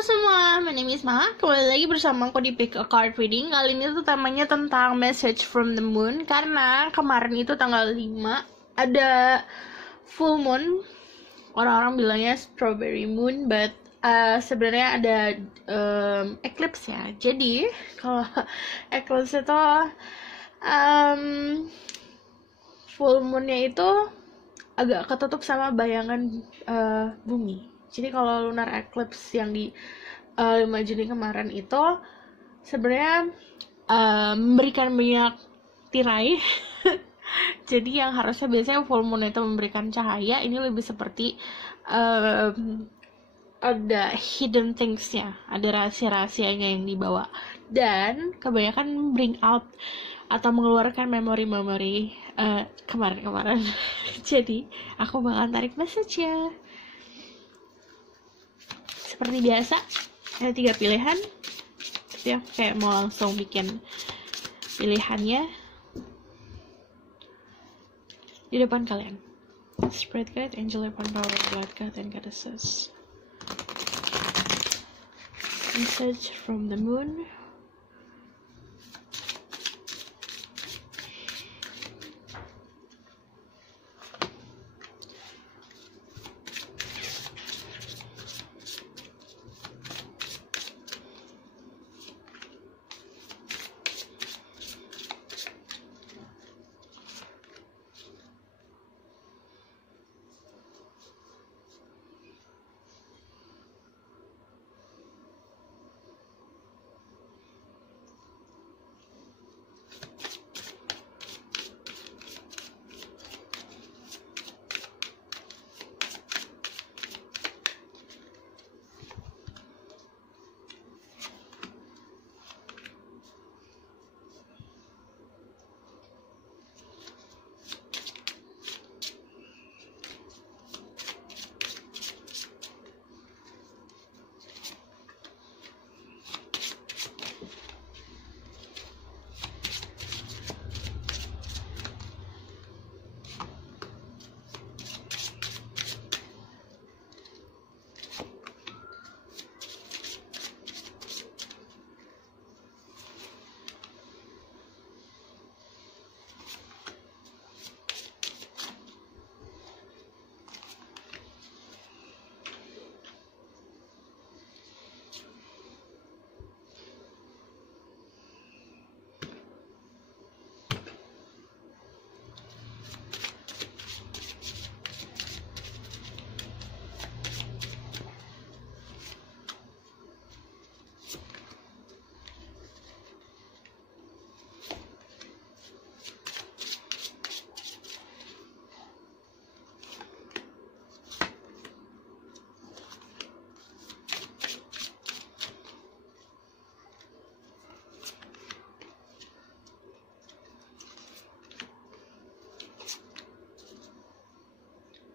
semua, my name is Ma. Kembali lagi bersama aku di Pick a Card Reading. Kali ini tuh temanya tentang Message from the Moon. Karena kemarin itu tanggal 5 ada full moon. Orang-orang bilangnya strawberry moon, but sebenarnya ada eclipse ya. Jadi kalau eclipse itu full moonnya itu agak ketutup sama bayangan bumi. Jadi kalau lunar eclipse yang di 5 Juni kemarin itu sebenarnya memberikan banyak tirai. Jadi yang harusnya biasanya full moon itu memberikan cahaya, ini lebih seperti ada hidden things-nya, ada rahasia-rahasianya yang dibawa. Dan kebanyakan bring out atau mengeluarkan memori-memori kemarin-kemarin. Jadi aku bakalan tarik message-nya. Seperti biasa, ada 3 pilihan. Tapi aku kayak mau langsung bikin pilihannya di depan kalian. Spirit Guide, Angel Weapon Power, Blood Guide, and Goddesses. Message from the Moon.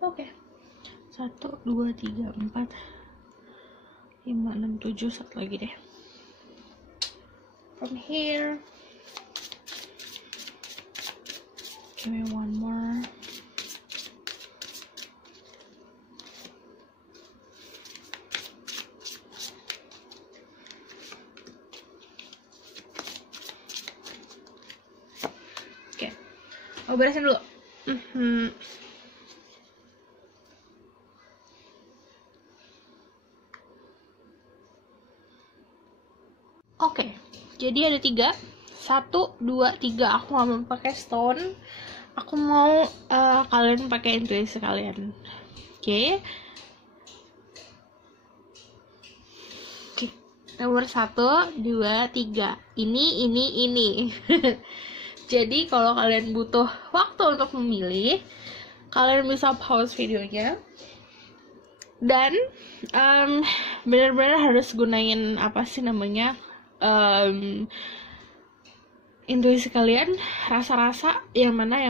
Oke. 1, 2, 3, 4, 5, 6, 7, satu lagi deh. From here. Give me one more. Oke. Aku beresin dulu. Oke, jadi ada 3. 1, 2, 3. Aku nggak mau pakai stone. Aku mau kalian pakai intuisi kalian. Oke. Nomor 1, 2, 3. Ini. Jadi kalau kalian butuh waktu untuk memilih, kalian bisa pause videonya. Dan benar-benar harus gunain intuisi kalian, rasa-rasa yang mana.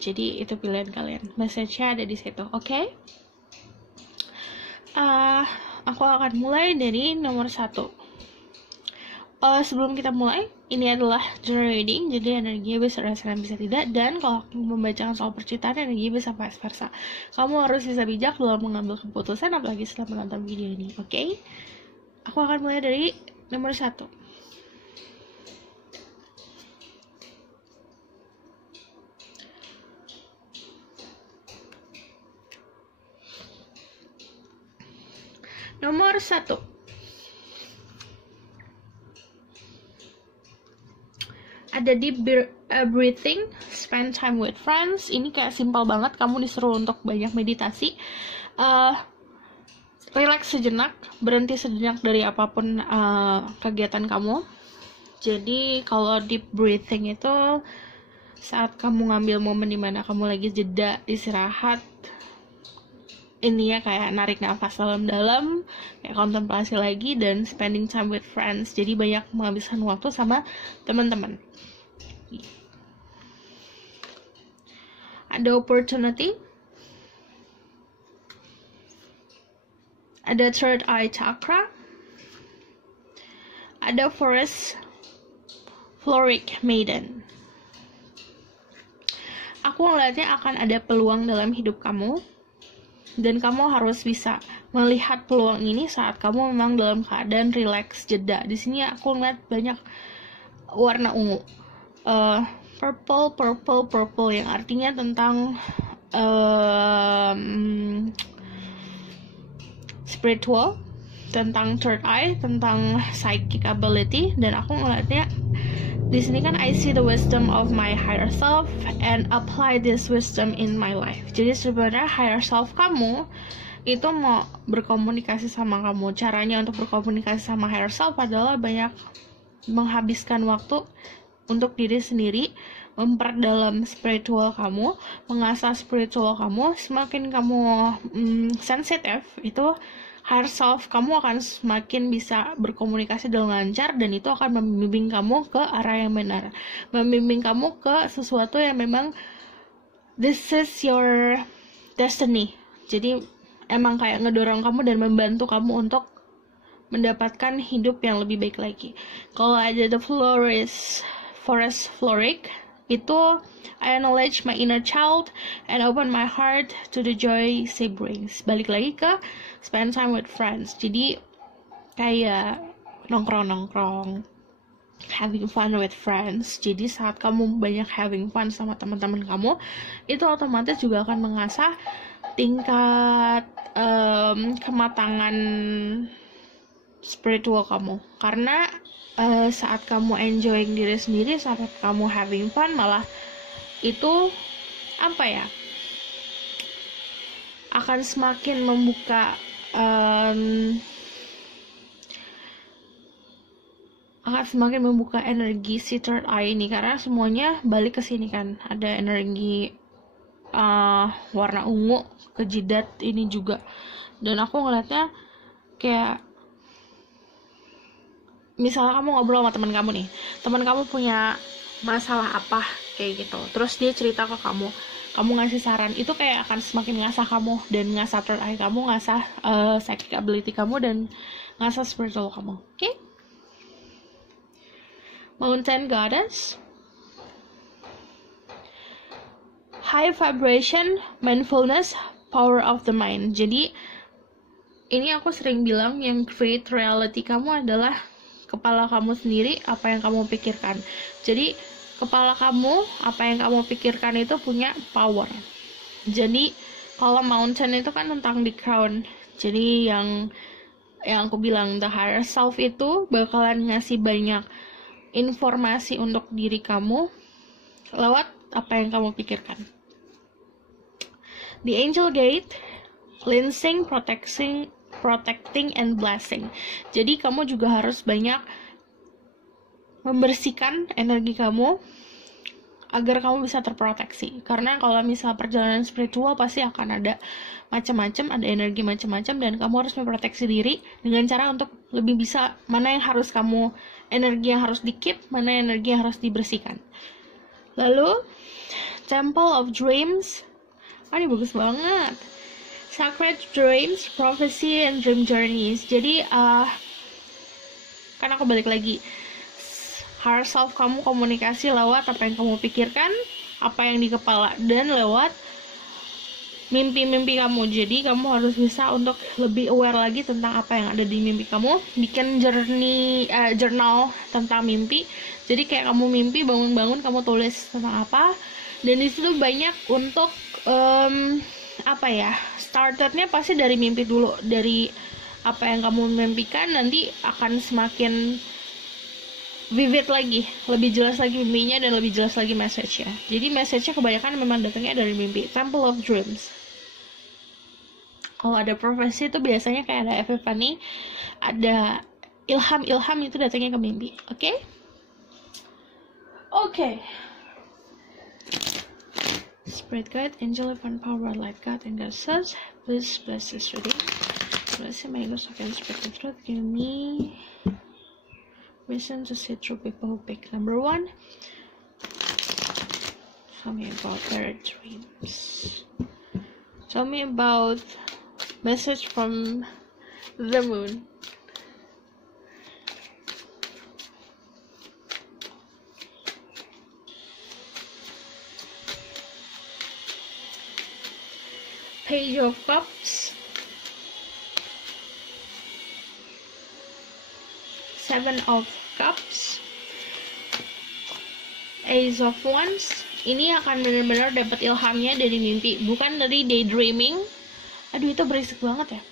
Jadi itu pilihan kalian. Message-nya ada di situ, oke? Aku akan mulai dari nomor 1. Sebelum kita mulai, ini adalah journal reading, jadi energinya bisa rasakan bisa tidak. Dan kalau aku membacakan soal percintaan, energi bisa vice versa. Kamu harus bisa bijak dalam mengambil keputusan, apalagi setelah menonton video ini, oke? Aku akan mulai dari nomor 1. Nomor 1. Ada deep breathing, spend time with friends. Ini kayak simpel banget, kamu disuruh untuk banyak meditasi. Relax sejenak, berhenti sejenak dari apapun kegiatan kamu. Jadi kalau deep breathing itu saat kamu ngambil momen dimana kamu lagi jeda, istirahat, ini ya kayak narik nafas dalam-dalam, kayak kontemplasi lagi, dan spending time with friends. Jadi banyak menghabiskan waktu sama teman-teman. Ada opportunity, ada third eye chakra, ada forest floric maiden. Aku ngeliatnya akan ada peluang dalam hidup kamu, dan kamu harus bisa melihat peluang ini saat kamu memang dalam keadaan relax, jeda. Di sini aku ngeliat banyak warna ungu, purple yang artinya tentang spiritual, tentang third eye, tentang psychic ability. Dan aku ngeliatnya di sini kan I see the wisdom of my higher self and apply this wisdom in my life. Jadi sebenarnya higher self kamu itu mau berkomunikasi sama kamu. Caranya untuk berkomunikasi sama higher self adalah banyak menghabiskan waktu untuk diri sendiri, memperdalam spiritual kamu, mengasah spiritual kamu. Semakin kamu sensitif, itu higher self kamu akan semakin bisa berkomunikasi dengan lancar, dan itu akan membimbing kamu ke arah yang benar, membimbing kamu ke sesuatu yang memang this is your destiny. Jadi emang kayak ngedorong kamu dan membantu kamu untuk mendapatkan hidup yang lebih baik lagi. Kalau ada the forest floric, itu I acknowledge my inner child and open my heart to the joy she brings. Balik lagi ke spend time with friends. Jadi kayak nongkrong, having fun with friends. Jadi saat kamu banyak having fun sama teman-teman kamu, itu otomatis juga akan mengasah tingkat kematangan spiritual kamu. Karena saat kamu enjoying diri sendiri, saat kamu having fun, malah itu apa ya, akan semakin membuka energi si third eye ini, karena semuanya balik ke sini kan. Ada energi warna ungu ke jidat ini juga. Dan aku ngeliatnya kayak misalnya kamu ngobrol sama teman kamu nih, teman kamu punya masalah apa kayak gitu, terus dia cerita ke kamu ngasih saran, itu kayak akan semakin ngasah kamu, dan ngasah third eye kamu, ngasah psychic ability kamu, dan ngasah spiritual kamu. Okay? Mountain goddess, high vibration, mindfulness, power of the mind. Jadi ini aku sering bilang, yang create reality kamu adalah kepala kamu sendiri, apa yang kamu pikirkan. Jadi kepala kamu, apa yang kamu pikirkan itu punya power. Jadi kalau mountain itu kan tentang the crown. Jadi yang aku bilang, the higher self itu bakalan ngasih banyak informasi untuk diri kamu lewat apa yang kamu pikirkan. The angel gate, cleansing, protecting and blessing. Jadi kamu juga harus banyak membersihkan energi kamu agar kamu bisa terproteksi. Karena kalau misal perjalanan spiritual pasti akan ada macam-macam, ada energi macam-macam, dan kamu harus memproteksi diri dengan cara untuk lebih bisa mana yang harus kamu, energi yang harus di-keep, mana energi yang harus dibersihkan. Lalu Temple of Dreams. Ini bagus banget. Sacred Dreams, Prophecy, and Dream Journeys. Jadi, kan aku balik lagi, higher self kamu komunikasi lewat apa yang kamu pikirkan, apa yang di kepala, dan lewat mimpi-mimpi kamu. Jadi kamu harus bisa untuk lebih aware lagi tentang apa yang ada di mimpi kamu. Bikin journal tentang mimpi. Jadi kayak kamu mimpi bangun-bangun kamu tulis tentang apa. Dan di situ banyak untuk starternya pasti dari mimpi dulu. Dari apa yang kamu mimpikan nanti akan semakin vivid lagi, lebih jelas lagi mimpinya dan lebih jelas lagi message-nya. Jadi message-nya kebanyakan memang datangnya dari mimpi. Temple of Dreams. Kalau ada profesi itu biasanya kayak ada epiphany, ada ilham itu datangnya ke mimpi. Oke? Oke. Spirit guide, angel, divine power, light God, and God says, please bless this reading. Bless him, may God and spirit of truth give me wisdom to see through people who pick number 1. Tell me about their dreams. Tell me about message from the moon. Page of Cups, 7 of Cups, Ace of Wands. Ini akan benar-benar dapat ilhamnya dari mimpi, bukan dari daydreaming. Aduh, itu berisik banget ya.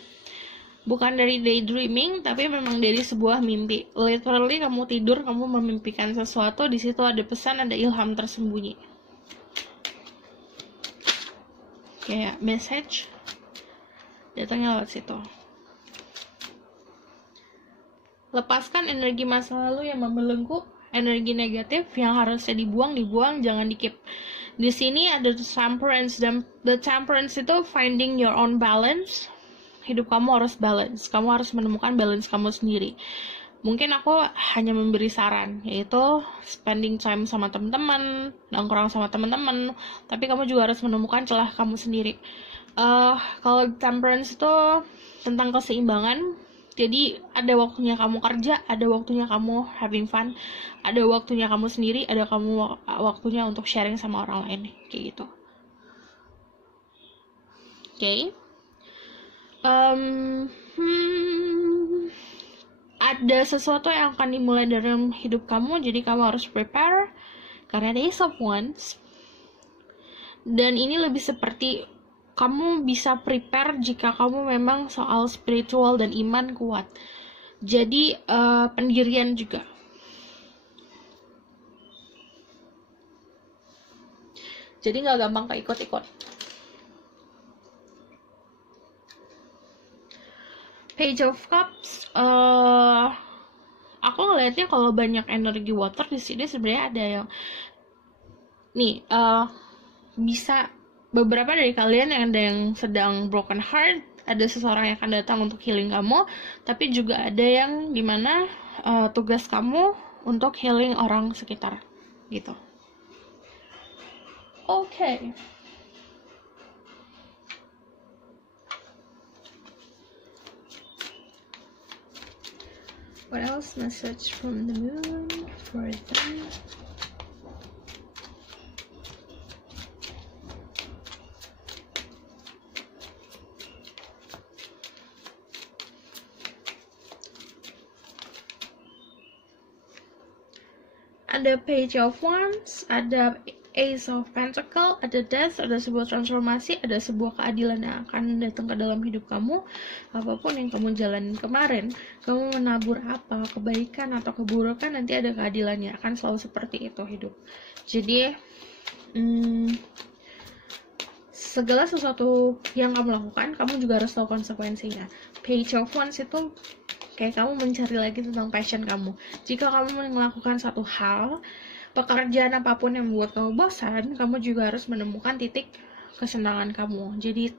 Bukan dari daydreaming, tapi memang dari sebuah mimpi. Literally kamu tidur, kamu memimpikan sesuatu, di situ ada pesan, ada ilham tersembunyi. Kayak message datangnya lewat situ. Lepaskan energi masa lalu yang membelenggu, energi negatif yang harusnya dibuang, jangan dikeep. Di sini ada the temperance, dan the temperance itu finding your own balance. Hidup kamu harus balance, kamu harus menemukan balance kamu sendiri. Mungkin aku hanya memberi saran, yaitu spending time sama teman-teman, nongkrong sama teman-teman, tapi kamu juga harus menemukan celah kamu sendiri. Kalau temperance itu tentang keseimbangan, jadi ada waktunya kamu kerja, ada waktunya kamu having fun, ada waktunya kamu sendiri, ada waktunya untuk sharing sama orang lain, kayak gitu. Oke. Ada sesuatu yang akan dimulai dalam hidup kamu, jadi kamu harus prepare karena ada Ace of Wands. Dan ini lebih seperti kamu bisa prepare jika kamu memang soal spiritual dan iman kuat. Jadi pendirian juga. Jadi nggak gampang keikut-ikut. Page of Cups, aku ngelihatnya kalau banyak energi water di sini sebenarnya ada yang bisa beberapa dari kalian yang ada yang sedang broken heart, ada seseorang yang akan datang untuk healing kamu, tapi juga ada yang dimana tugas kamu untuk healing orang sekitar gitu. Oke. What else? Message from the moon for them. Ada Page of Wands, ada Ace of Pentacle, ada Death, ada sebuah transformasi, ada sebuah keadilan yang akan datang ke dalam hidup kamu. Apapun yang kamu jalanin kemarin, kamu menabur apa, kebaikan atau keburukan, nanti ada keadilannya. Akan selalu seperti itu hidup. Jadi segala sesuatu yang kamu lakukan, kamu juga harus tahu konsekuensinya. Page of Wands itu kayak kamu mencari lagi tentang passion kamu. Jika kamu melakukan satu hal, pekerjaan apapun yang membuat kamu bosan, kamu juga harus menemukan titik kesenangan kamu. Jadi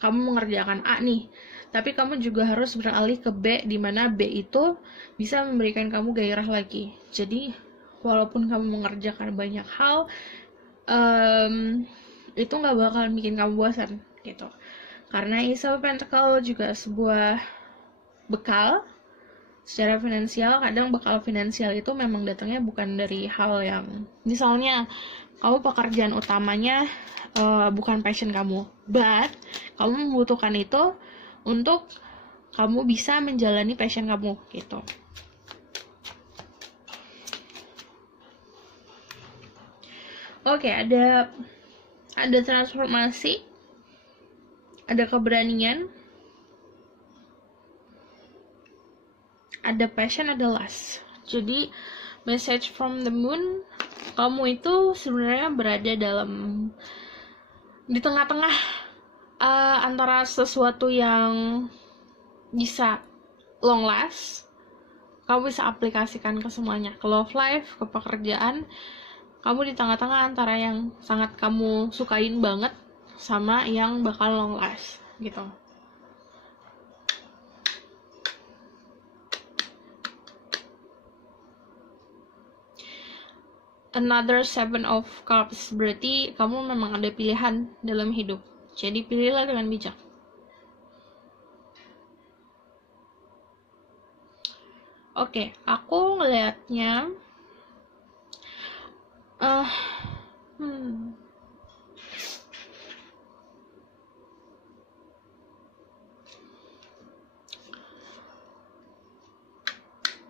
kamu mengerjakan A nih, tapi kamu juga harus beralih ke B, di mana B itu bisa memberikan kamu gairah lagi. Jadi walaupun kamu mengerjakan banyak hal, itu nggak bakalan bikin kamu bosan gitu. Karena Ace of Pentacle juga sebuah bekal secara finansial, kadang bakal finansial itu memang datangnya bukan dari hal yang, misalnya kamu pekerjaan utamanya bukan passion kamu, but kamu membutuhkan itu untuk kamu bisa menjalani passion kamu gitu. Oke, ada transformasi, ada keberanian, ada passion, ada lust. Jadi message from the moon, kamu itu sebenarnya berada di tengah-tengah antara sesuatu yang bisa long last, kamu bisa aplikasikan ke semuanya, ke love life, ke pekerjaan. Kamu di tengah-tengah antara yang sangat kamu sukain banget sama yang bakal long last gitu. Another 7 of cups, berarti kamu memang ada pilihan dalam hidup, jadi pilihlah dengan bijak. Oke, aku ngelihatnya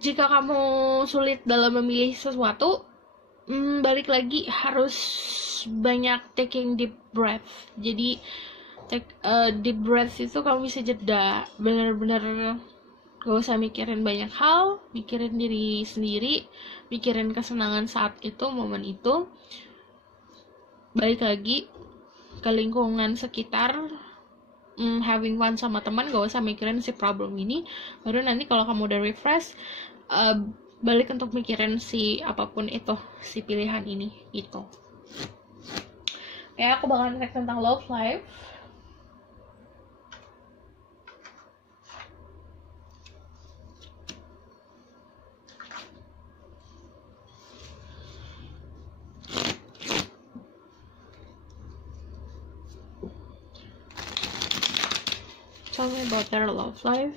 jika kamu sulit dalam memilih sesuatu, balik lagi harus banyak taking deep breath. Jadi deep breath itu kamu bisa jeda, bener-bener gak usah mikirin banyak hal, mikirin diri sendiri, mikirin kesenangan saat itu, momen itu. Balik lagi ke lingkungan sekitar, having fun sama teman, gak usah mikirin si problem ini. Baru nanti kalau kamu udah refresh, balik untuk mikirin si apapun itu, si pilihan ini gitu. Ya, aku bakal ngecek tentang love life. Tell me about their love life.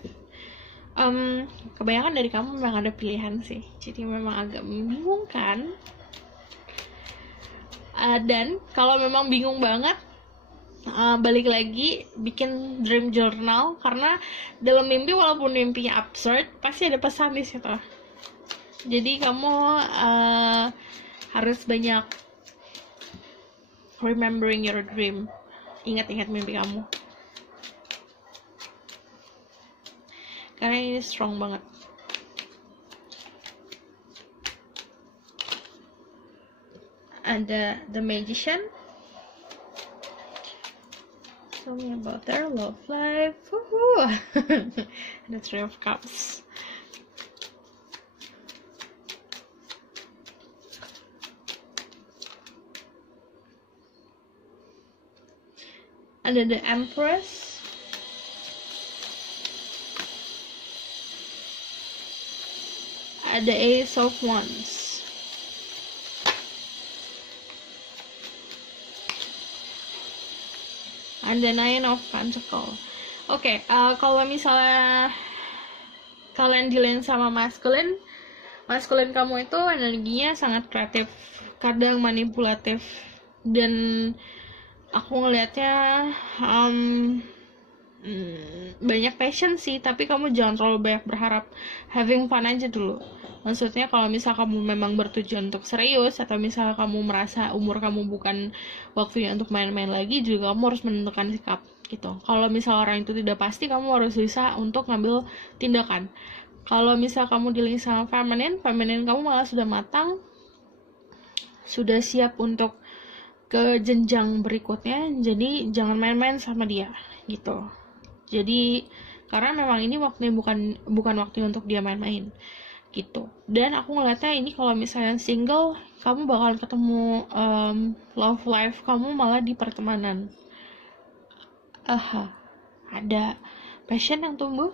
Kebanyakan dari kamu memang ada pilihan sih, jadi memang agak membingungkan. Dan kalau memang bingung banget, balik lagi bikin dream journal, karena dalam mimpi, walaupun mimpinya absurd, pasti ada pesan di situ. Jadi kamu harus banyak remembering your dream, ingat-ingat mimpi kamu, karena ini strong banget. Ada the magician. Tell me about their love life. The three of cups. Ada the empress. Ada ace of wands. And the nine of pentacles. Oke, kalau misalnya kalian dealing sama masculine kamu itu energinya sangat kreatif, kadang manipulatif, dan aku ngelihatnya banyak passion sih, tapi kamu jangan terlalu banyak berharap, having fun aja dulu. Maksudnya kalau misal kamu memang bertujuan untuk serius, atau misal kamu merasa umur kamu bukan waktunya untuk main-main lagi, juga kamu harus menentukan sikap gitu. Kalau misal orang itu tidak pasti, kamu harus bisa untuk ngambil tindakan. Kalau misal kamu dealing sama feminine kamu malah sudah matang, sudah siap untuk ke jenjang berikutnya, jadi jangan main-main sama dia gitu. Jadi karena memang ini waktunya bukan waktunya untuk dia main-main gitu. Dan aku ngeliatnya ini kalau misalnya single, kamu bakal ketemu love life kamu malah di pertemanan. Ada passion yang tumbuh.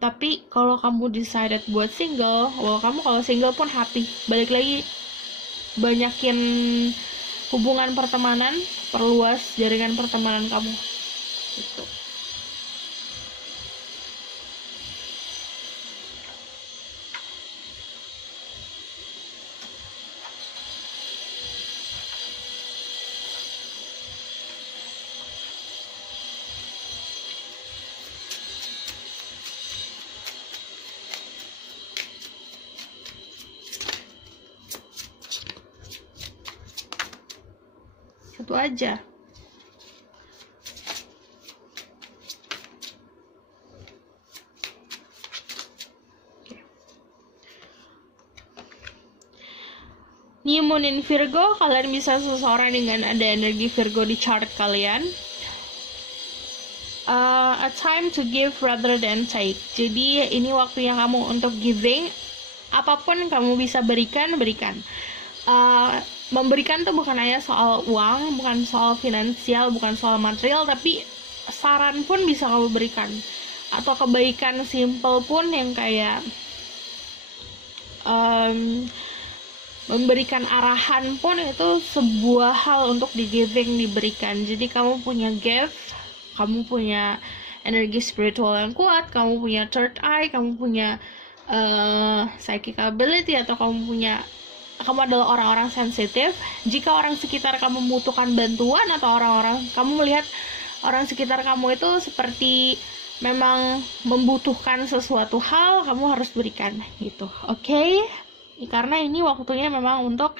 Tapi kalau kamu decided buat single, kamu kalau single pun happy. Balik lagi, banyakin hubungan pertemanan, perluas jaringan pertemanan kamu gitu. Itu aja. New Moon in Virgo, kalian bisa seseorang dengan ada energi Virgo di chart kalian. A time to give rather than take. Jadi ini waktunya kamu untuk giving. Apapun kamu bisa berikan. Memberikan tuh bukan hanya soal uang, bukan soal finansial, bukan soal material, tapi saran pun bisa kamu berikan. Atau kebaikan simple pun yang kayak memberikan arahan pun itu sebuah hal untuk di-giving, diberikan. Jadi kamu punya gift, kamu punya energi spiritual yang kuat, kamu punya third eye, kamu punya psychic ability, atau kamu adalah orang-orang sensitif. Jika orang sekitar kamu membutuhkan bantuan, atau kamu melihat orang sekitar kamu itu seperti memang membutuhkan sesuatu hal, kamu harus berikan gitu. Oke? Karena ini waktunya memang untuk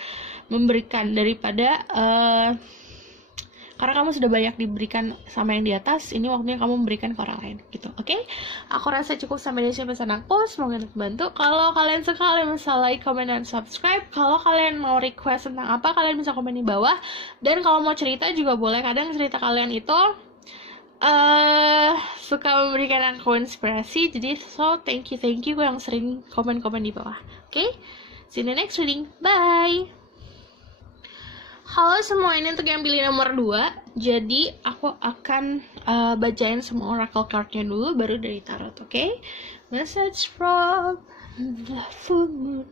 memberikan daripada karena kamu sudah banyak diberikan sama yang di atas, ini waktunya kamu memberikan ke orang lain gitu. Oke? Aku rasa cukup sampai di sini pesan aku, semoga membantu. Kalau kalian suka, kalian bisa like, comment, dan subscribe. Kalau kalian mau request tentang apa, kalian bisa komen di bawah. Dan kalau mau cerita juga boleh. Kadang cerita kalian itu suka memberikan aku inspirasi. Jadi thank you yang sering komen-komen di bawah. Oke? See you in the next reading. Bye! Halo semua, ini untuk yang pilih nomor 2. Jadi, aku akan bacain semua oracle card-nya dulu, baru dari tarot, oke? Message from the full moon.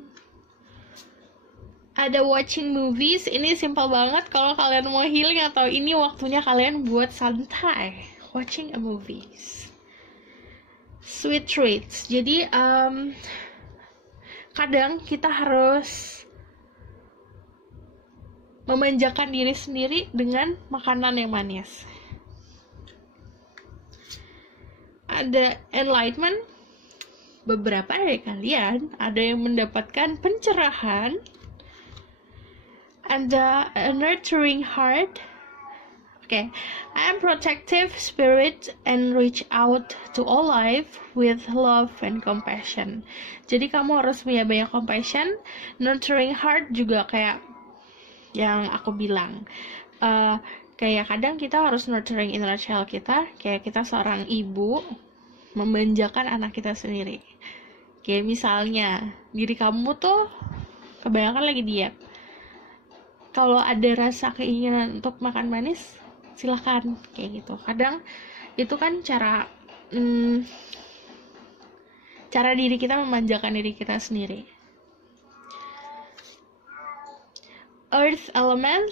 Ada watching movies, ini simple banget kalau kalian mau healing atau ini waktunya kalian buat santai. Watching a movies. Sweet treats. Jadi, kadang kita harus memanjakan diri sendiri dengan makanan yang manis. Ada enlightenment, beberapa dari kalian ada yang mendapatkan pencerahan. Ada a nurturing heart. Okay, I am protective spirit and reach out to all life with love and compassion. Jadi kamu harus punya banyak compassion. Nurturing heart juga kayak yang aku bilang, kayak kadang kita harus nurturing inner child kita. Kayak kita seorang ibu memanjakan anak kita sendiri. Kayak misalnya diri kamu tuh kebanyakan lagi diet. Kalau ada rasa keinginan untuk makan manis, silakan, kayak gitu. Kadang itu kan cara diri kita memanjakan diri kita sendiri. Earth element,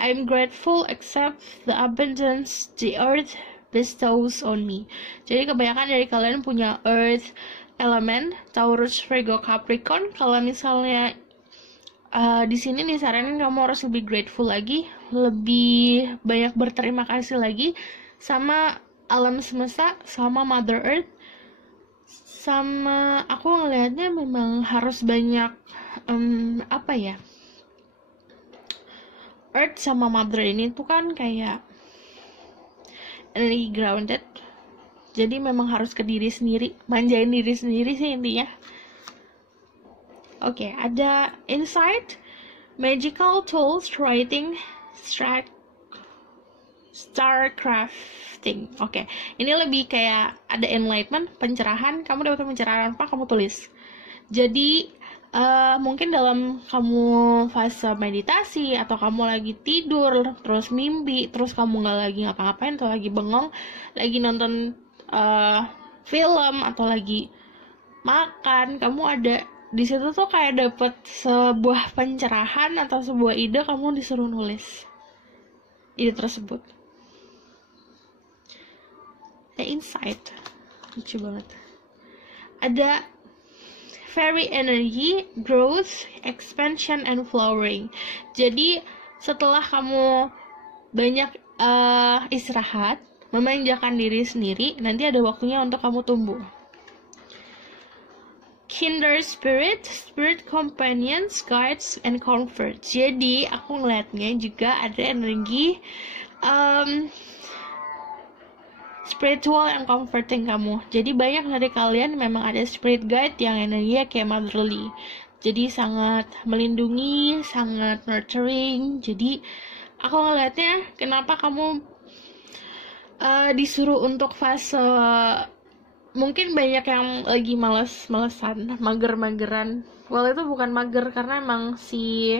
I'm grateful accept the abundance the earth bestows on me. Jadi kebanyakan dari kalian punya earth element, Taurus, Virgo, Capricorn. Kalau misalnya di sini nih saranin kamu harus lebih grateful lagi, lebih banyak berterima kasih lagi sama alam semesta, sama Mother Earth, sama aku ngelihatnya memang harus banyak Earth sama Mother ini tuh kan kayak energi grounded, jadi memang harus ke diri sendiri, manjain diri sendiri sih intinya. Oke, ada insight, magical tools, writing, star crafting. Oke, ini lebih kayak ada enlightenment, pencerahan. Kamu dapat pencerahan apa, kamu tulis. Jadi mungkin dalam kamu fase meditasi atau kamu lagi tidur terus mimpi, terus kamu nggak lagi ngapa-ngapain atau lagi bengong, lagi nonton film atau lagi makan, kamu ada di situ tuh kayak dapet sebuah pencerahan atau sebuah ide, kamu disuruh nulis ide tersebut. The insight, lucu banget. Ada fairy energy, growth, expansion, and flowering. Jadi setelah kamu banyak istirahat, memanjakan diri sendiri, nanti ada waktunya untuk kamu tumbuh. Kinder spirit, spirit companions, guides, and comfort. Jadi aku ngeliatnya juga ada energi spiritual and comforting kamu. Jadi banyak dari kalian memang ada spirit guide yang energinya kayak motherly. Jadi sangat melindungi, sangat nurturing. Jadi aku ngeliatnya kenapa kamu disuruh untuk fase, mungkin banyak yang lagi malesan, mager-mageran. Well, itu bukan mager, karena emang si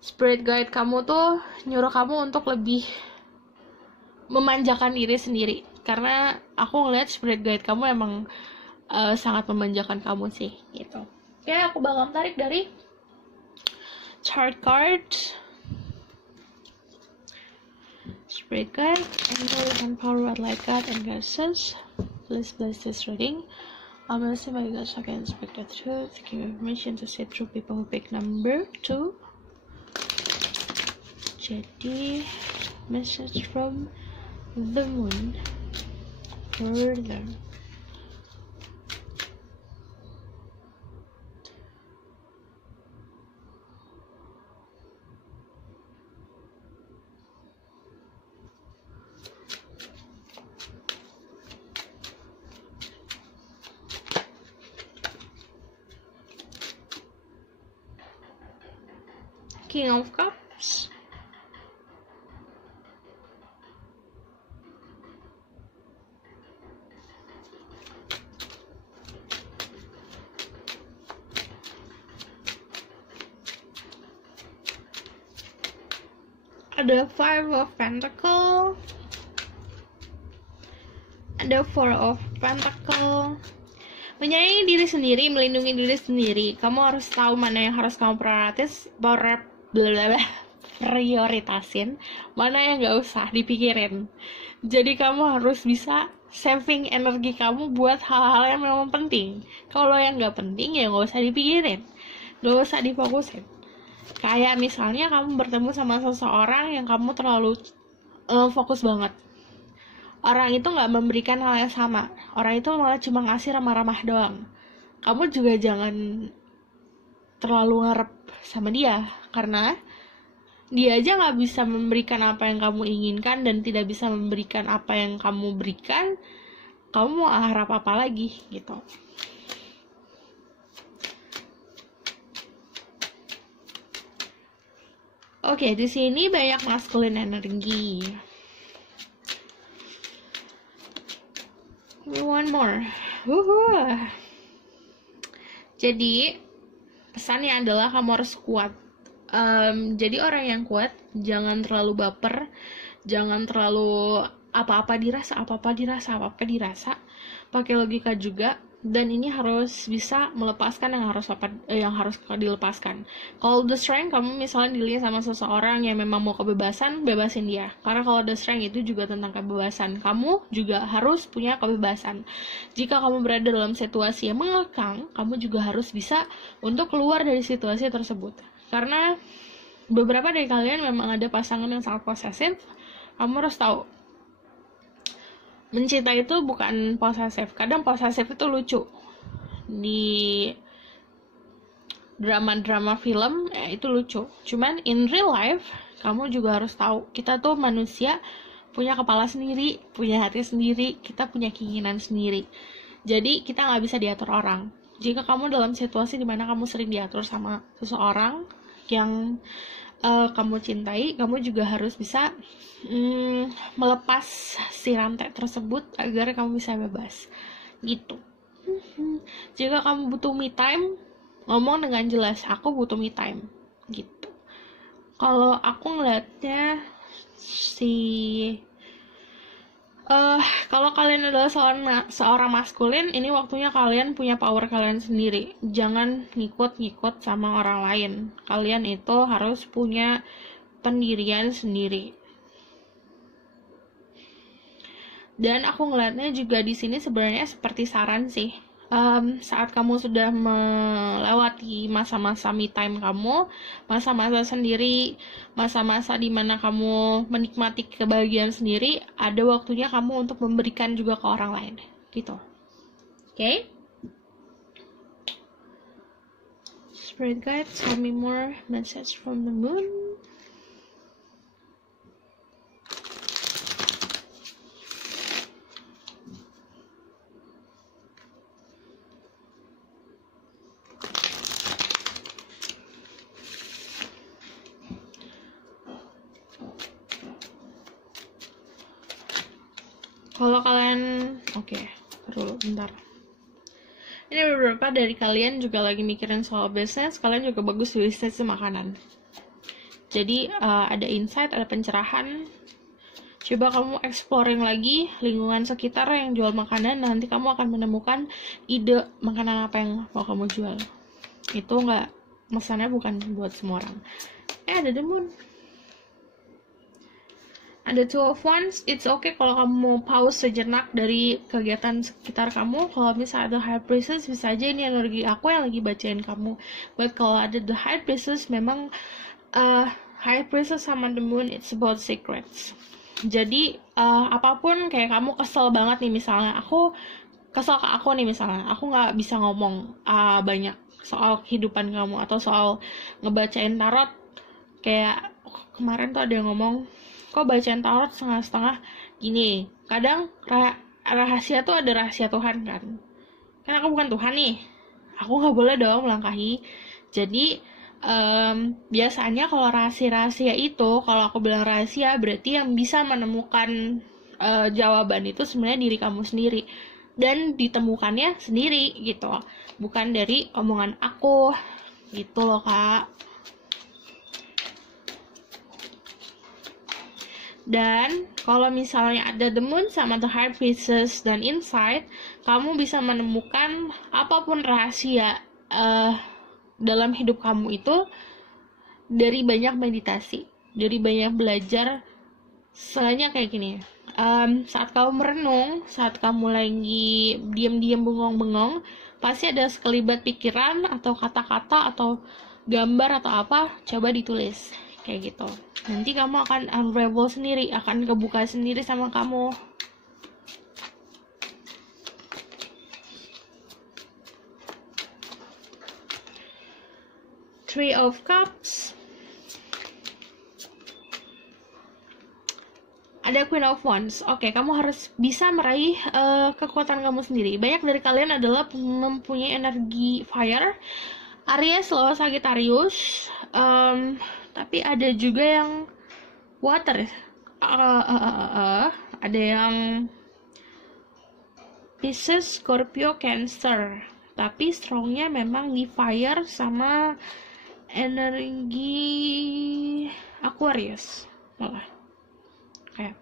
spirit guide kamu tuh nyuruh kamu untuk lebih memanjakan diri sendiri. Karena aku ngeliat spirit guide kamu emang sangat memanjakan kamu sih, gitu. Oke, aku bakal tarik dari chart card. Spirit guide, angel, and power, light guide, and goddesses. Please bless this reading. I'm blessed by God, so I can speak the truth. Give me permission to see through people who pick number 2. Jadi, message from the moon further. King of Cups, ada Five of Pentacle, ada Four of Pentacle. Menyayangi diri sendiri, melindungi diri sendiri. Kamu harus tahu mana yang harus kamu prioritasin, mana yang gak usah dipikirin. Jadi kamu harus bisa saving energi kamu buat hal-hal yang memang penting. Kalau yang gak penting ya gak usah dipikirin, gak usah difokusin. Kayak misalnya kamu bertemu sama seseorang yang kamu terlalu fokus banget. Orang itu gak memberikan hal yang sama. Orang itu malah cuma ngasih ramah-ramah doang. Kamu juga jangan terlalu ngarep sama dia, karena dia aja gak bisa memberikan apa yang kamu inginkan dan tidak bisa memberikan apa yang kamu berikan. Kamu mau harap apa lagi gitu. Oke, di sini banyak masculine energi. One more. Jadi pesannya adalah kamu harus kuat. Jadi orang yang kuat jangan terlalu baper, jangan terlalu apa-apa dirasa. Pakai logika juga. Dan ini harus bisa melepaskan yang harus dilepaskan. Kalau the strength, kamu misalnya dilihat sama seseorang yang memang mau kebebasan, bebasin dia. Karena kalau the strength itu juga tentang kebebasan. Kamu juga harus punya kebebasan. Jika kamu berada dalam situasi yang mengekang, kamu juga harus bisa untuk keluar dari situasi tersebut. Karena beberapa dari kalian memang ada pasangan yang sangat posesif. Kamu harus tahu, mencinta itu bukan posesif. Kadang posesif itu lucu di drama-drama film, itu lucu. Cuman in real life kamu juga harus tahu, kita tuh manusia, punya kepala sendiri, punya hati sendiri, kita punya keinginan sendiri. Jadi kita nggak bisa diatur orang. Jika kamu dalam situasi dimana kamu sering diatur sama seseorang yang kamu cintai, kamu juga harus bisa melepas si rantai tersebut agar kamu bisa bebas gitu. Jika kamu butuh me time, ngomong dengan jelas, aku butuh me time gitu. Kalau aku ngeliatnya kalau kalian adalah seorang maskulin, ini waktunya kalian punya power kalian sendiri. Jangan ngikut-ngikut sama orang lain. Kalian itu harus punya pendirian sendiri. Dan aku ngeliatnya juga di sini sebenarnya seperti saran sih. Saat kamu sudah melewati masa-masa me time kamu, masa-masa sendiri, masa-masa dimana kamu menikmati kebahagiaan sendiri, ada waktunya kamu untuk memberikan juga ke orang lain gitu. Oke? Spirit guide, tell me more message from the moon. Kalau kalian, oke, dulu bentar. Ini beberapa dari kalian juga lagi mikirin soal bisnis, kalian juga bagus di bisnis makanan. Jadi ada insight, ada pencerahan. Coba kamu exploring lagi lingkungan sekitar yang jual makanan, nanti kamu akan menemukan ide makanan apa yang mau kamu jual. Itu nggak, mesannya bukan buat semua orang. Ada the moon. Ada Two of Wands, it's okay kalau kamu mau pause sejenak dari kegiatan sekitar kamu. Kalau misalnya ada High Priestess, bisa aja ini energi aku yang lagi bacain kamu. But kalau ada the High Priestess, memang High Priestess sama the Moon, it's about secrets. Jadi apapun, kayak kamu kesel banget nih misalnya, aku kesel ke aku nih misalnya, aku nggak bisa ngomong banyak soal kehidupan kamu atau soal ngebacain tarot. Kayak kemarin tuh ada yang ngomong, kok bacain tarot setengah-setengah gini. Kadang rahasia tuh ada rahasia Tuhan kan aku bukan Tuhan nih, aku nggak boleh dong melangkahi. Jadi biasanya kalau rahasia itu, kalau aku bilang rahasia, berarti yang bisa menemukan jawaban itu sebenarnya diri kamu sendiri, dan ditemukannya sendiri gitu, bukan dari omongan aku gitu loh kak. Dan kalau misalnya ada the moon sama the high priestess dan insight, kamu bisa menemukan apapun rahasia dalam hidup kamu itu dari banyak meditasi, dari banyak belajar. Soalnya kayak gini, saat kamu merenung, saat kamu lagi diam-diam bengong-bengong, pasti ada sekelibat pikiran atau kata-kata atau gambar atau apa, coba ditulis kayak gitu. Nanti kamu akan unravel sendiri, akan kebuka sendiri sama kamu. Three of Cups. Ada Queen of Wands. Oke, kamu harus bisa meraih kekuatan kamu sendiri. Banyak dari kalian adalah mempunyai energi fire, Aries, Leo, Sagittarius. Tapi ada juga yang water. Ada yang Pisces, Scorpio, Cancer. Tapi strongnya memang di fire sama energi Aquarius malah. Kayak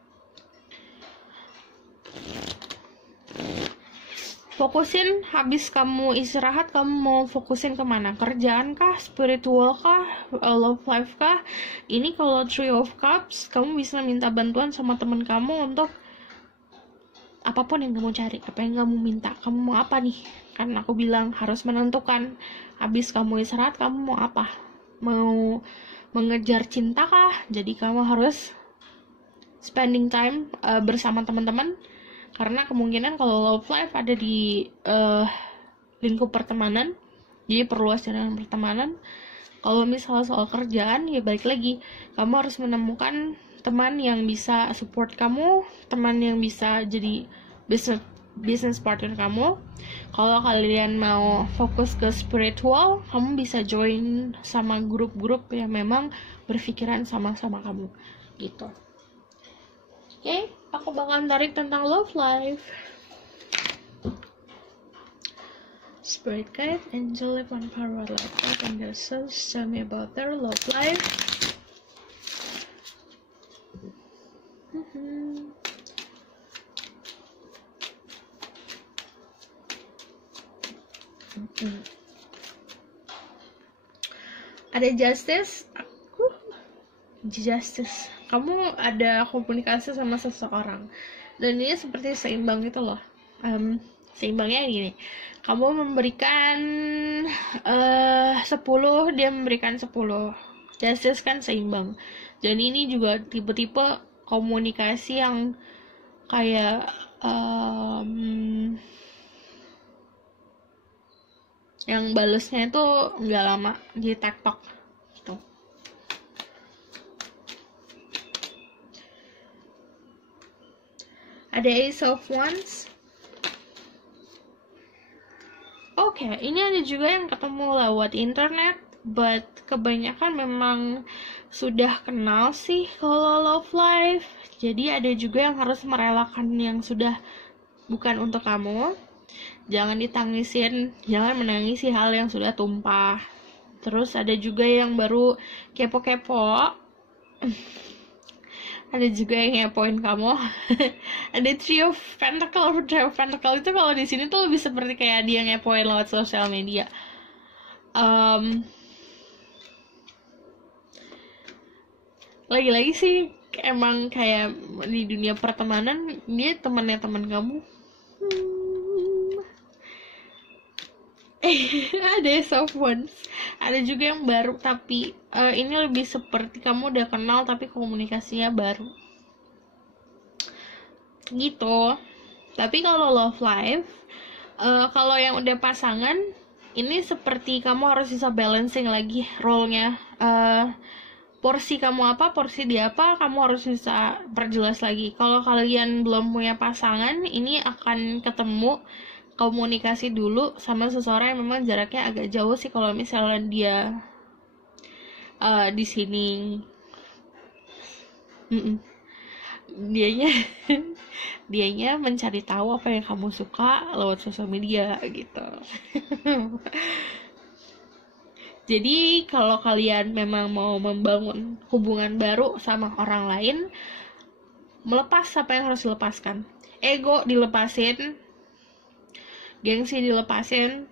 fokusin, habis kamu istirahat, kamu mau fokusin kemana? Kerjaan kah? Spiritual kah? Love life kah? Ini kalau Three of Cups, kamu bisa minta bantuan sama teman kamu untuk apapun yang kamu cari, apa yang kamu minta. Kamu mau apa nih? Kan aku bilang harus menentukan. Habis kamu istirahat, kamu mau apa? Mau mengejar cinta kah? Jadi kamu harus spending time bersama teman-teman. Karena kemungkinan kalau love life ada di lingkup pertemanan, jadi perluas jaringan pertemanan. Kalau misalnya soal kerjaan, ya balik lagi, kamu harus menemukan teman yang bisa support kamu, teman yang bisa jadi business partner kamu. Kalau kalian mau fokus ke spiritual, kamu bisa join sama grup-grup yang memang berpikiran sama-sama kamu gitu. Oke, aku bakalan tarik tentang love life. Spirit guide, angel life on power life, and their souls tell me about their love life. Ada justice, justice. Kamu ada komunikasi sama seseorang, dan ini seperti seimbang gitu loh. Seimbangnya gini, kamu memberikan 10, dia memberikan 10. Justice kan seimbang. Dan ini juga tipe-tipe komunikasi yang kayak yang balesnya itu nggak lama di TikTok gitu. Ada Ace of Wands. Oke, ini ada juga yang ketemu lewat internet, but kebanyakan memang sudah kenal sih kalau love life. Jadi ada juga yang harus merelakan yang sudah bukan untuk kamu. Jangan ditangisin, jangan menangisi hal yang sudah tumpah. Terus ada juga yang baru kepo-kepo. Ada juga yang ngepoin kamu. Ada Three of Pentacle. Three of Pentacle itu kalau di sini tuh lebih seperti kayak dia ngepoin lewat sosial media. Lagi-lagi sih emang kayak di dunia pertemanan dia temannya teman kamu. Ada soft ones. Ada juga yang baru tapi ini lebih seperti kamu udah kenal tapi komunikasinya baru gitu. Tapi kalau love life, kalau yang udah pasangan ini seperti kamu harus bisa balancing lagi role-nya. Porsi kamu apa, porsi dia apa, kamu harus bisa perjelas lagi. Kalau kalian belum punya pasangan, ini akan ketemu komunikasi dulu sama seseorang yang memang jaraknya agak jauh sih kalau misalnya dia di sini. dianya mencari tahu apa yang kamu suka lewat sosial media gitu. Jadi kalau kalian memang mau membangun hubungan baru sama orang lain, melepas apa yang harus dilepaskan. Ego dilepasin, gengsi dilepasin,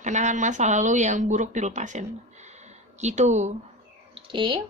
kenangan masa lalu yang buruk dilepasin gitu. Oke.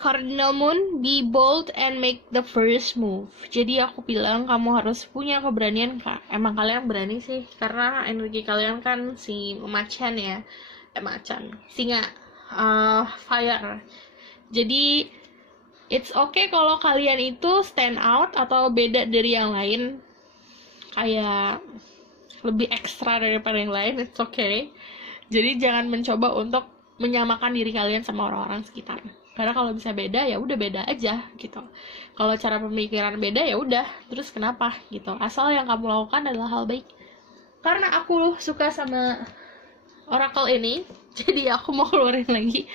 Cardinal Moon, be bold and make the first move. Jadi aku bilang kamu harus punya keberanian, Kak. Emang kalian berani sih, karena energi kalian kan si macan ya. Macan, singa, fire. Jadi it's okay kalau kalian itu stand out atau beda dari yang lain. Kayak lebih ekstra daripada yang lain, it's okay. Jadi jangan mencoba untuk menyamakan diri kalian sama orang-orang sekitar. Karena kalau bisa beda ya udah beda aja gitu. Kalau cara pemikiran beda ya udah, terus kenapa gitu. Asal yang kamu lakukan adalah hal baik. Karena aku suka sama oracle ini, jadi aku mau keluarin lagi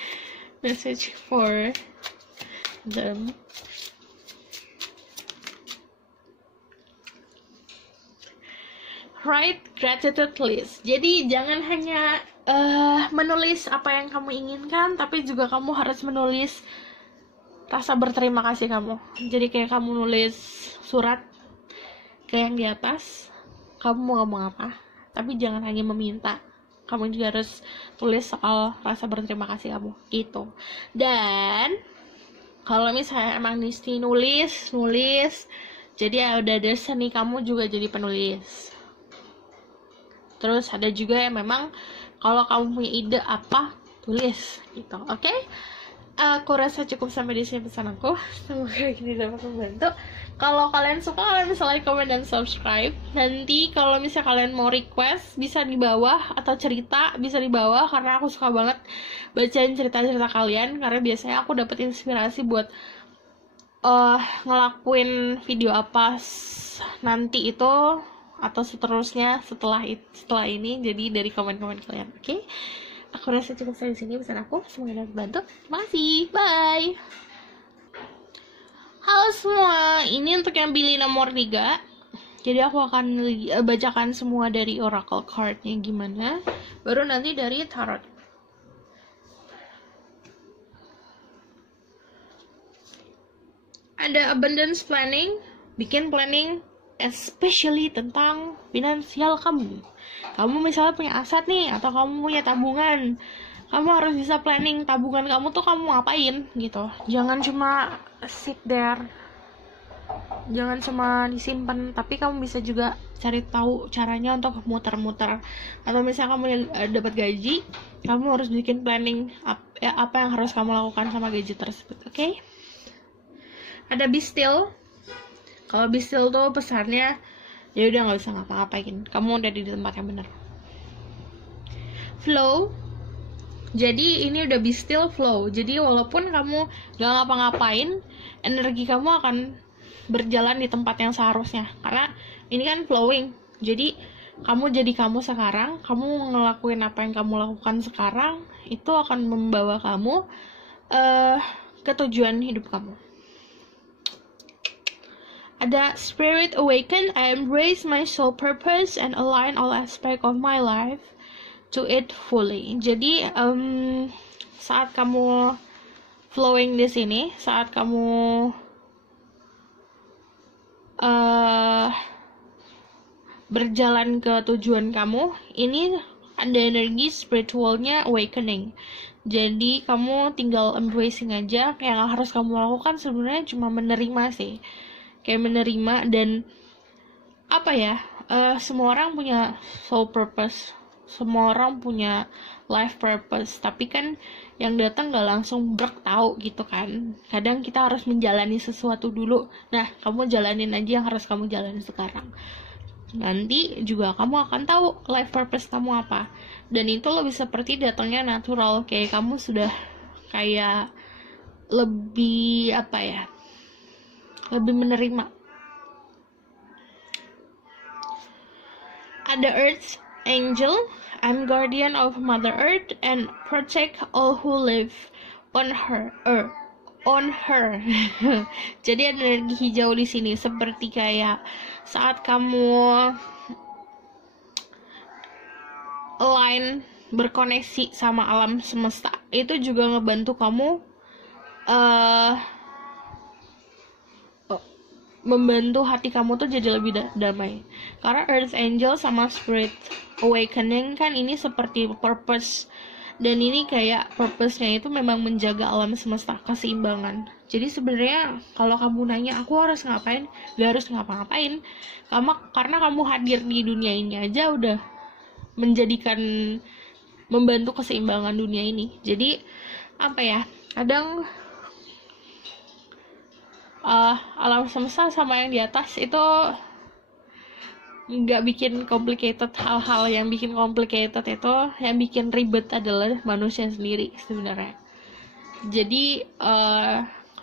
message for them. Write gratitude list. Jadi jangan hanya menulis apa yang kamu inginkan, tapi juga kamu harus menulis rasa berterima kasih kamu. Jadi kayak kamu nulis surat kayak yang di atas, kamu mau ngomong apa, tapi jangan hanya meminta, kamu juga harus tulis soal rasa berterima kasih kamu itu. Dan kalau misalnya emang Nisti nulis, jadi ya udah ada seni kamu juga jadi penulis. Terus ada juga yang memang kalau kamu punya ide apa, tulis gitu, oke? Aku rasa cukup sampai di sini pesan aku. Semoga ini dapat membantu. Kalau kalian suka, kalian bisa like, comment, dan subscribe. Nanti kalau misalnya kalian mau request, bisa di bawah, atau cerita bisa di bawah, karena aku suka banget bacain cerita-cerita kalian. Karena biasanya aku dapat inspirasi buat ngelakuin video apa nanti itu, atau seterusnya setelah ini. Jadi dari komen-komen kalian, oke? Aku rasa cukup sampai sini pesan aku. Semoga dapat bantu. Terima kasih. Bye. Halo semua. Ini untuk yang pilih nomor 3. Jadi aku akan bacakan semua dari oracle cardnya gimana. Baru nanti dari tarot. Ada abundance planning. Bikin planning especially tentang finansial kamu. Kamu misalnya punya aset nih, atau kamu punya tabungan, Kamu harus bisa planning tabungan kamu tuh kamu ngapain gitu. Jangan cuma sit there, jangan cuma disimpan, tapi kamu bisa juga cari tahu caranya untuk muter-muter. Atau misalnya kamu dapat gaji, kamu harus bikin planning apa yang harus kamu lakukan sama gaji tersebut. Oke? Ada be still. Kalau be still tuh pesannya ya udah nggak usah ngapa-ngapain, kamu udah di tempat yang benar. Flow. Jadi ini udah be still, flow. Jadi walaupun kamu gak ngapa-ngapain, energi kamu akan berjalan di tempat yang seharusnya. Karena ini kan flowing. Jadi kamu sekarang, kamu ngelakuin apa yang kamu lakukan sekarang, itu akan membawa kamu ke tujuan hidup kamu. Ada spirit awaken, I embrace my soul purpose and align all aspect of my life to it fully. Jadi saat kamu flowing di sini, saat kamu berjalan ke tujuan kamu, ini ada energi spiritualnya awakening. Jadi kamu tinggal embracing aja. Yang harus kamu lakukan sebenarnya cuma menerima sih, kayak menerima. Dan apa ya, semua orang punya soul purpose, semua orang punya life purpose, tapi kan yang datang gak langsung tahu gitu kan. Kadang kita harus menjalani sesuatu dulu. Nah, kamu jalanin aja yang harus kamu jalani sekarang. Nanti juga kamu akan tahu life purpose kamu apa. Dan itu lebih seperti datangnya natural, kayak kamu sudah kayak lebih apa ya, lebih menerima. Ada Earth Angel, I'm guardian of Mother Earth and protect all who live on her. Jadi ada energi hijau di sini, seperti kayak saat kamu align, berkoneksi sama alam semesta, itu juga ngebantu kamu membantu hati kamu tuh jadi lebih damai. Karena Earth Angel sama Spirit Awakening kan ini seperti purpose, dan ini kayak purpose-nya itu memang menjaga alam semesta, keseimbangan. Jadi sebenarnya kalau kamu nanya aku harus ngapain, gak harus ngapa-ngapain. Karena kamu hadir di dunia ini aja udah membantu keseimbangan dunia ini. Jadi apa ya, kadang alam semesta sama yang di atas itu nggak bikin complicated. Hal-hal yang bikin complicated itu, yang bikin ribet adalah manusia sendiri sebenarnya. Jadi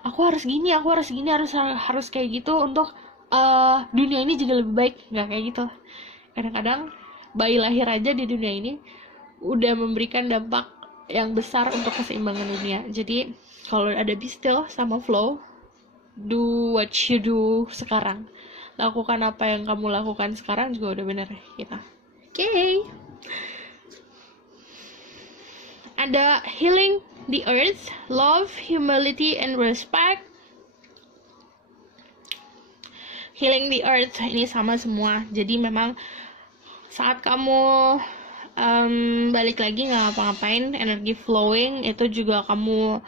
aku harus gini, harus kayak gitu untuk dunia ini jadi lebih baik. Nggak kayak gitu. Kadang-kadang bayi lahir aja di dunia ini udah memberikan dampak yang besar untuk keseimbangan dunia. Jadi kalau ada be still sama flow, do what you do sekarang. Lakukan apa yang kamu lakukan sekarang juga udah bener kita. Okay. Ada healing the earth, love, humility, and respect. Healing the earth ini sama semua. Jadi memang saat kamu balik lagi nggak ngapa-ngapain, energi flowing itu juga kamu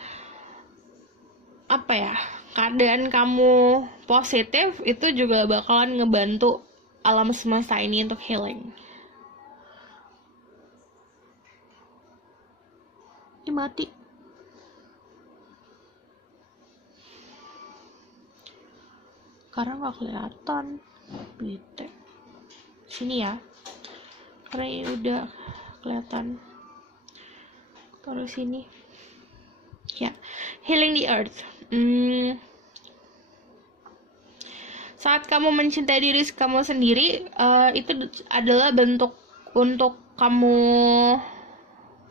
apa ya, keadaan kamu positif itu juga bakalan ngebantu alam semesta ini untuk healing. Ini mati. Karena nggak kelihatan. Bete. Sini ya. Karena ini udah kelihatan. Taruh sini. Ya, healing the earth. Saat kamu mencintai diri kamu sendiri, itu adalah bentuk untuk kamu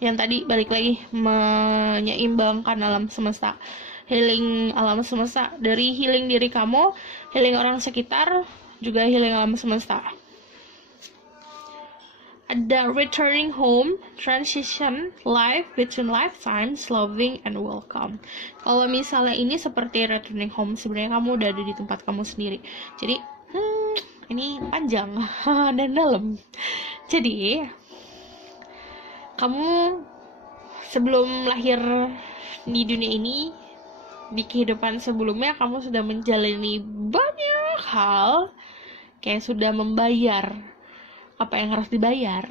yang tadi balik lagi menyeimbangkan alam semesta, healing alam semesta. Dari healing diri kamu, healing orang sekitar, juga healing alam semesta. Ada returning home, transition, life between lifetimes, loving and welcome. Kalau misalnya ini seperti returning home, sebenarnya kamu udah ada di tempat kamu sendiri. Jadi, ini panjang dan dalam. Jadi, kamu sebelum lahir di dunia ini, di kehidupan sebelumnya kamu sudah menjalani banyak hal, kayak sudah membayar apa yang harus dibayar.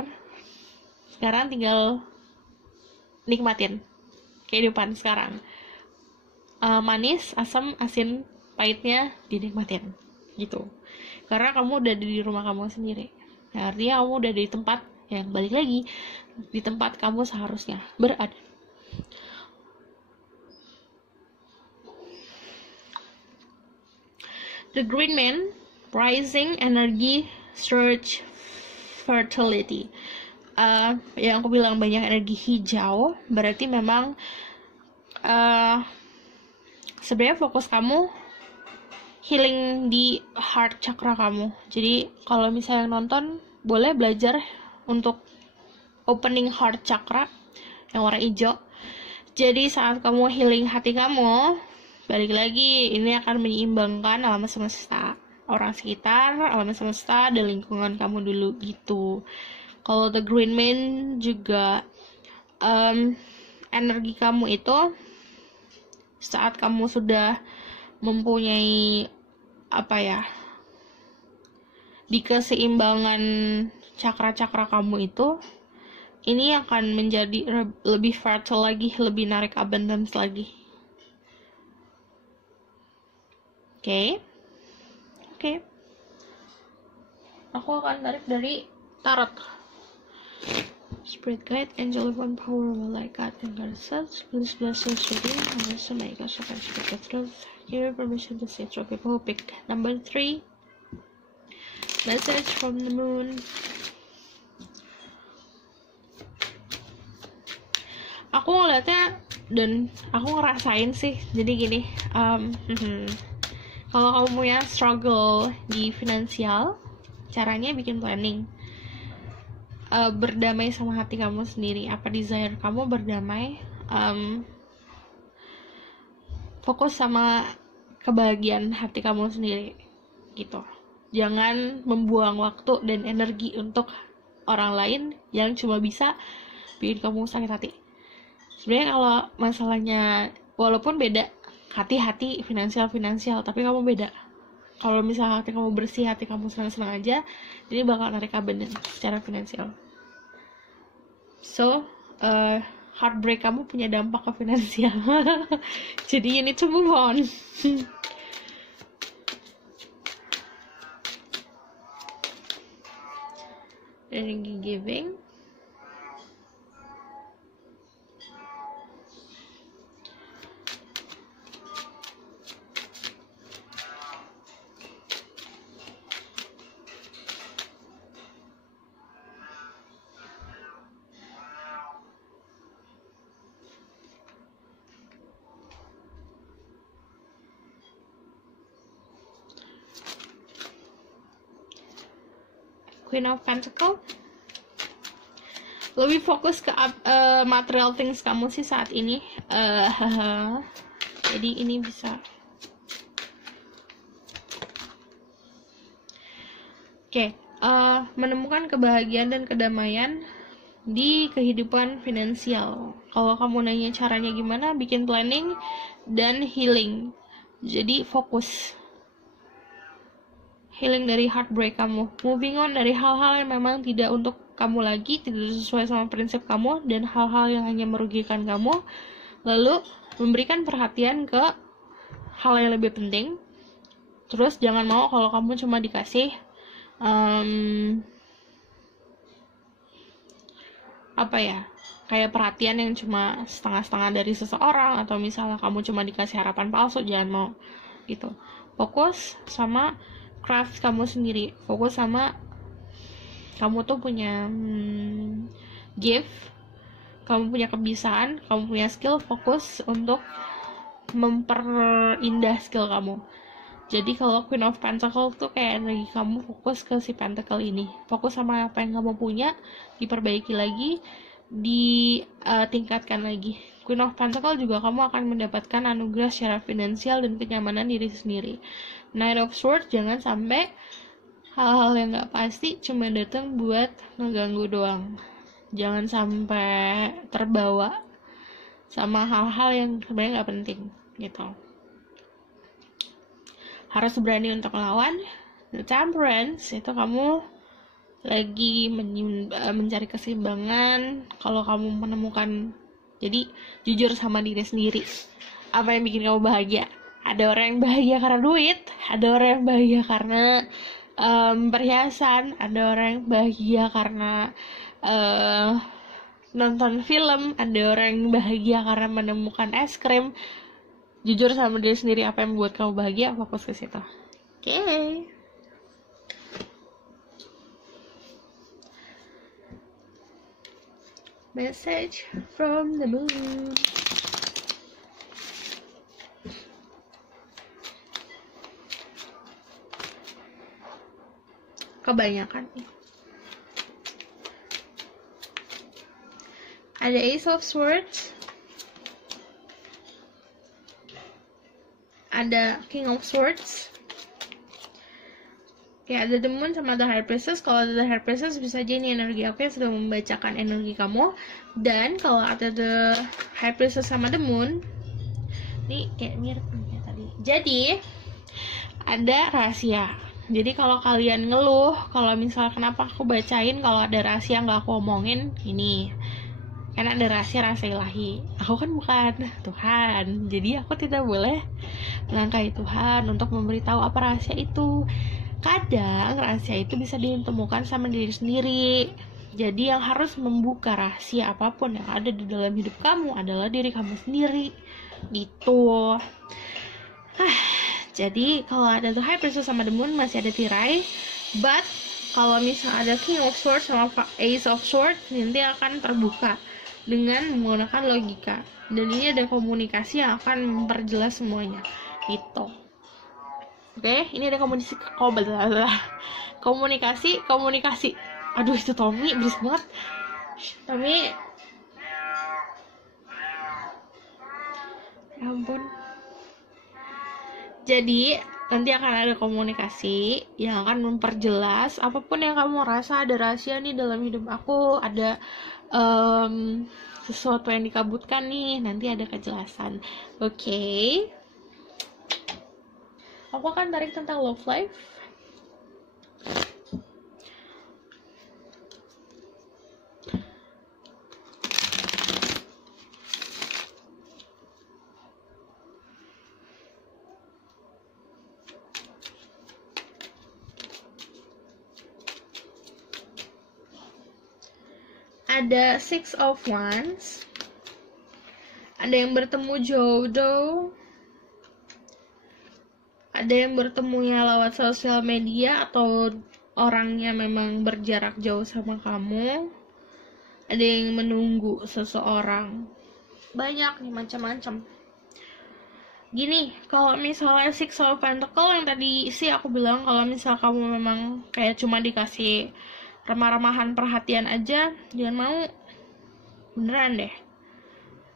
Sekarang tinggal nikmatin kehidupan sekarang. Manis, asam, asin, pahitnya dinikmatin gitu. Karena kamu udah di rumah kamu sendiri. Nah, artinya kamu udah di tempat yang balik lagi di tempat kamu seharusnya berada. The Green Man, Rising Energy, Surge, Fertility. Yang aku bilang banyak energi hijau, berarti memang sebenarnya fokus kamu healing di heart chakra kamu. Jadi kalau misalnya nonton, boleh belajar untuk opening heart chakra yang warna hijau. Jadi saat kamu healing hati kamu, balik lagi, ini akan menyeimbangkan alam semesta, orang sekitar, alam semesta, dan lingkungan kamu dulu gitu. Kalau The Green Man juga energi kamu itu saat kamu sudah mempunyai di keseimbangan cakra-cakra kamu itu, ini akan menjadi lebih fertile lagi, lebih narik abundance lagi. Oke. Aku akan tarik dari tarot. Spirit guide, angel of one power, malaikat and goddesses, please bless your reading and also make us a spirit of truth. Give permission to say to people who pick number 3. Message from the moon. Aku ngeliatnya dan aku ngerasain sih, jadi gini, kalau kamu punya struggle di finansial, caranya bikin planning, berdamai sama hati kamu sendiri, apa desire kamu, berdamai, fokus sama kebahagiaan hati kamu sendiri gitu. Jangan membuang waktu dan energi untuk orang lain yang cuma bisa bikin kamu sakit hati. Sebenarnya kalau masalahnya walaupun beda, hati-hati, finansial, tapi kamu beda. Kalau misalnya hati kamu bersih, hati kamu senang-senang aja, ini bakal narik abundance secara finansial. So, heartbreak kamu punya dampak ke finansial. Jadi you need to move on. Energy giving. Queen of Pentacle. Lebih fokus ke material things kamu sih saat ini. Jadi ini bisa. Menemukan kebahagiaan dan kedamaian di kehidupan finansial. Kalau kamu nanya caranya gimana, bikin planning dan healing. Jadi fokus healing dari heartbreak kamu, moving on dari hal-hal yang memang tidak untuk kamu lagi, tidak sesuai sama prinsip kamu, dan hal-hal yang hanya merugikan kamu, lalu memberikan perhatian ke hal yang lebih penting. Terus jangan mau kalau kamu cuma dikasih kayak perhatian yang cuma setengah-setengah dari seseorang, atau misalnya kamu cuma dikasih harapan palsu, jangan mau gitu. Fokus sama craft kamu sendiri, fokus sama kamu tuh punya gift, kamu punya kebiasaan, kamu punya skill, fokus untuk memperindah skill kamu. Jadi kalau Queen of Pentacle tuh kayak energi kamu fokus ke si Pentacle ini, fokus sama apa yang kamu punya, diperbaiki lagi, ditingkatkan lagi. Queen of Pentacle juga kamu akan mendapatkan anugerah secara finansial dan kenyamanan diri sendiri. Knight of Swords, jangan sampai hal-hal yang gak pasti cuma datang buat ngeganggu doang. Jangan sampai terbawa sama hal-hal yang sebenarnya nggak penting gitu. Harus berani untuk melawan. The temperance itu kamu lagi mencari keseimbangan. Kalau kamu menemukan, jadi jujur sama diri sendiri, apa yang bikin kamu bahagia. Ada orang yang bahagia karena duit, ada orang yang bahagia karena perhiasan, ada orang yang bahagia karena nonton film, ada orang yang bahagia karena menemukan es krim. Jujur sama diri sendiri, apa yang membuat kamu bahagia, fokus ke situ. Oke. Message from the moon. Kebanyakan nih. Ada Ace of Swords, ada King of Swords. Ya, ada The Moon sama The High Priestess. Kalau ada The High Priestess bisa aja ini energi aku yang sudah membacakan energi kamu. Dan kalau ada The High Priestess sama The Moon, ini kayak mirip ya tadi. Jadi ada rahasia. Jadi kalau kalian ngeluh, kalau misalnya kenapa aku bacain kalau ada rahasia nggak aku omongin, ini karena ada rahasia ilahi. Aku kan bukan Tuhan, jadi aku tidak boleh melangkahi Tuhan untuk memberitahu apa rahasia itu. Kadang rahasia itu bisa ditemukan sama diri sendiri. Jadi yang harus membuka rahasia apapun yang ada di dalam hidup kamu adalah diri kamu sendiri. Gitu. Jadi kalau ada The High Priestess sama The Moon masih ada tirai. But kalau misalnya ada King of Swords sama Ace of Swords, nanti akan terbuka dengan menggunakan logika. Dan ini ada komunikasi yang akan memperjelas semuanya. Gitu. Oke, ini ada komunikasi. Aduh, itu Tommy berisik banget. Tommy, ya ampun. Jadi nanti akan ada komunikasi yang akan memperjelas apapun yang kamu rasa ada rahasia nih dalam hidup aku, ada sesuatu yang dikabutkan nih, nanti ada kejelasan. Oke. Aku akan tarik tentang love life. Ada Six of Wands. Ada yang bertemu jodoh. Ada yang bertemunya lewat sosial media atau orangnya memang berjarak jauh sama kamu. Ada yang menunggu seseorang. Banyak nih, macam-macam. Gini, kalau misalnya Six of Pentacles yang tadi sih aku bilang, kalau misal kamu memang kayak cuma dikasih remah-remahan perhatian aja, jangan mau. Beneran deh.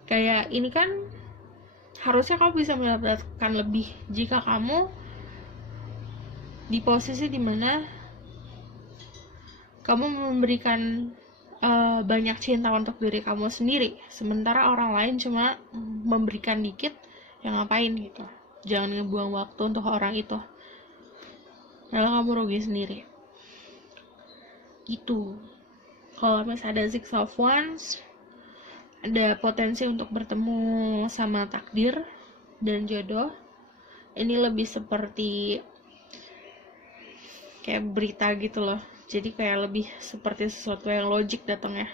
Kayak ini kan harusnya kamu bisa mendapatkan lebih jika kamu di posisi dimana kamu memberikan banyak cinta untuk diri kamu sendiri, sementara orang lain cuma memberikan dikit. Yang ngapain gitu? Jangan ngebuang waktu untuk orang itu, malah kamu rugi sendiri gitu. Kalau misalnya ada Six of Wands, ada potensi untuk bertemu sama takdir dan jodoh. Ini lebih seperti kayak berita gitu loh. Jadi kayak lebih seperti sesuatu yang logik datangnya.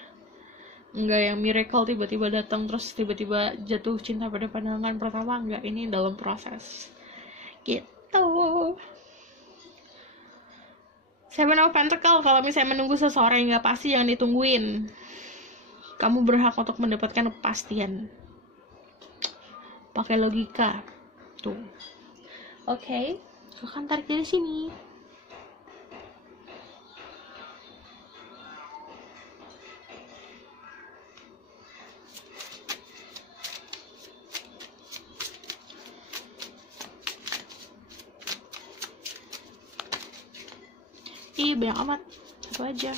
Enggak yang miracle tiba-tiba datang terus tiba-tiba jatuh cinta pada pandangan pertama. Enggak, ini dalam proses. Gitu. Seven of Pentacles, kalau misalnya menunggu seseorang yang gak pasti, jangan ditungguin. Kamu berhak untuk mendapatkan kepastian. Pakai logika. Tuh. Oke. Aku akan tarik dari sini. Ih, banyak amat. Satu aja.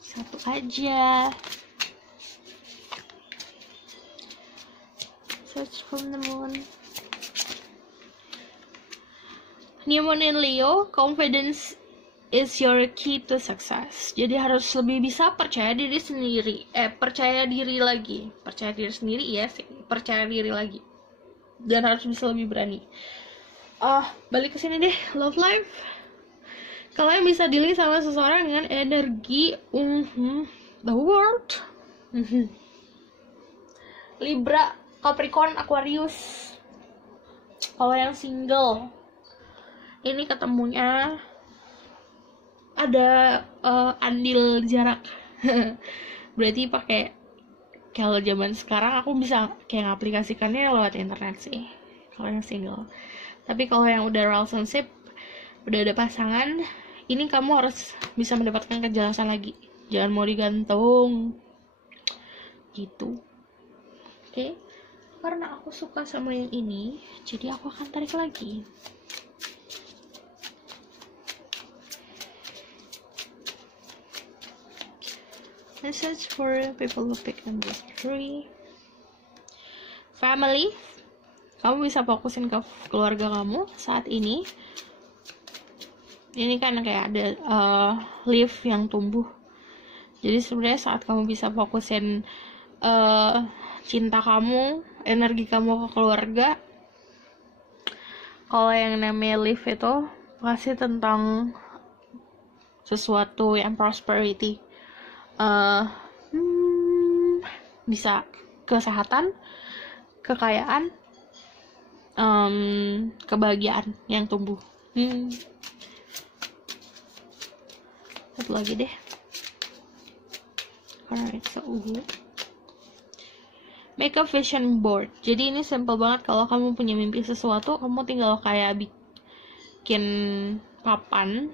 Satu aja. Search from the moon. New Moon in Leo, confidence is your key to success. Jadi harus lebih bisa percaya diri sendiri. Percaya diri lagi. Percaya diri sendiri ya sih. Percaya diri lagi. Dan harus bisa lebih berani. Balik ke sini deh, love life. Kalian bisa dealing sama seseorang dengan energi the world. Libra, Capricorn, Aquarius. Kalau yang single, ini ketemunya ada andil jarak. Berarti pakai, kalau zaman sekarang aku bisa kayak ngaplikasikannya lewat internet sih kalau yang single. Tapi kalau yang udah relationship, udah ada pasangan, ini kamu harus bisa mendapatkan kejelasan lagi. Jangan mau digantung gitu. Oke. Karena aku suka sama yang ini, jadi aku akan tarik lagi. Message for people who pick number 3. Family. Kamu bisa fokusin ke keluarga kamu saat ini. Ini kan kayak ada leaf yang tumbuh. Jadi sebenarnya saat kamu bisa fokusin cinta kamu, energi kamu ke keluarga. Kalau yang namanya leaf itu pasti tentang sesuatu yang prosperity. Bisa kesehatan, kekayaan, kebahagiaan yang tumbuh. Satu lagi deh, karena itu make a vision board. Jadi ini simple banget. Kalau kamu punya mimpi sesuatu, kamu tinggal kayak bikin papan.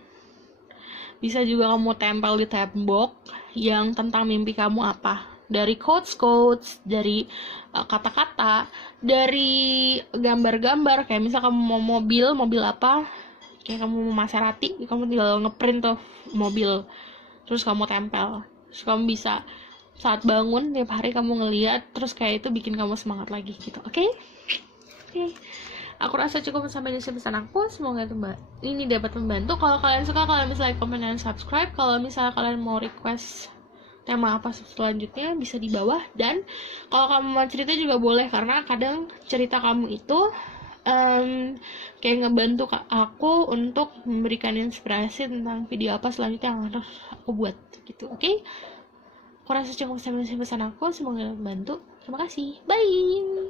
Bisa juga kamu tempel di tembok yang tentang mimpi kamu apa. Dari quotes, dari kata-kata, dari gambar-gambar. Kayak misal kamu mau mobil apa, kayak kamu mau Maserati, kamu tinggal ngeprint tuh mobil, terus kamu tempel. Terus kamu bisa saat bangun tiap hari kamu ngeliat, terus kayak itu bikin kamu semangat lagi gitu. Oke? Aku rasa cukup sampai di sini pesan aku. Semoga ini dapat membantu. Kalau kalian suka, kalian bisa like, comment, dan subscribe. Kalau misalnya kalian mau request tema apa selanjutnya, bisa di bawah. Dan kalau kamu mau cerita juga boleh, karena kadang cerita kamu itu kayak ngebantu aku untuk memberikan inspirasi tentang video apa selanjutnya yang harus aku buat gitu. Oke? Aku rasa cukup sampai di sini pesan aku. Semoga membantu. Terima kasih. Bye.